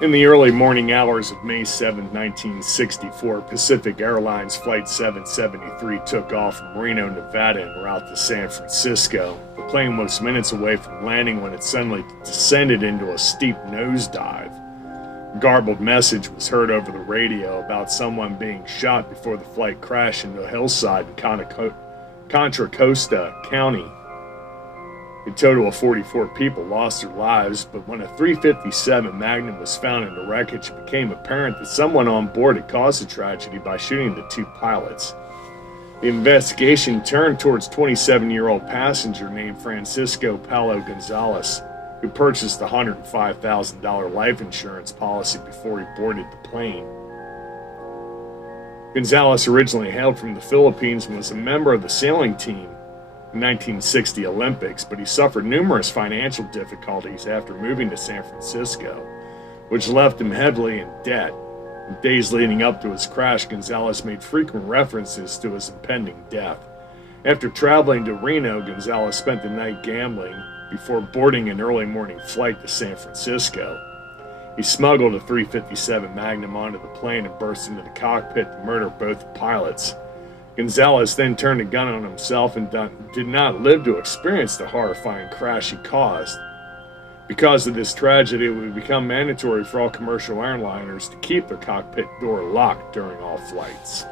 In the early morning hours of May 7, 1964, Pacific Airlines Flight 773 took off from Reno, Nevada en route to San Francisco. The plane was minutes away from landing when it suddenly descended into a steep nosedive. A garbled message was heard over the radio about someone being shot before the flight crashed into a hillside in Contra Costa County. A total of 44 people lost their lives, but when a 357 Magnum was found in the wreckage, it became apparent that someone on board had caused the tragedy by shooting the two pilots. The investigation turned towards 27-year-old passenger named Francisco Paulo Gonzalez, who purchased a $105,000 life insurance policy before he boarded the plane. Gonzalez originally hailed from the Philippines and was a member of the sailing team in 1960 Olympics, but he suffered numerous financial difficulties after moving to San Francisco, which left him heavily in debt. In the days leading up to his crash, Gonzalez made frequent references to his impending death. After traveling to Reno, Gonzalez spent the night gambling before boarding an early morning flight to San Francisco. He smuggled a 357 Magnum onto the plane and burst into the cockpit to murder both the pilots. Gonzalez then turned a gun on himself and did not live to experience the horrifying crash he caused. Because of this tragedy, it would become mandatory for all commercial airliners to keep their cockpit door locked during all flights.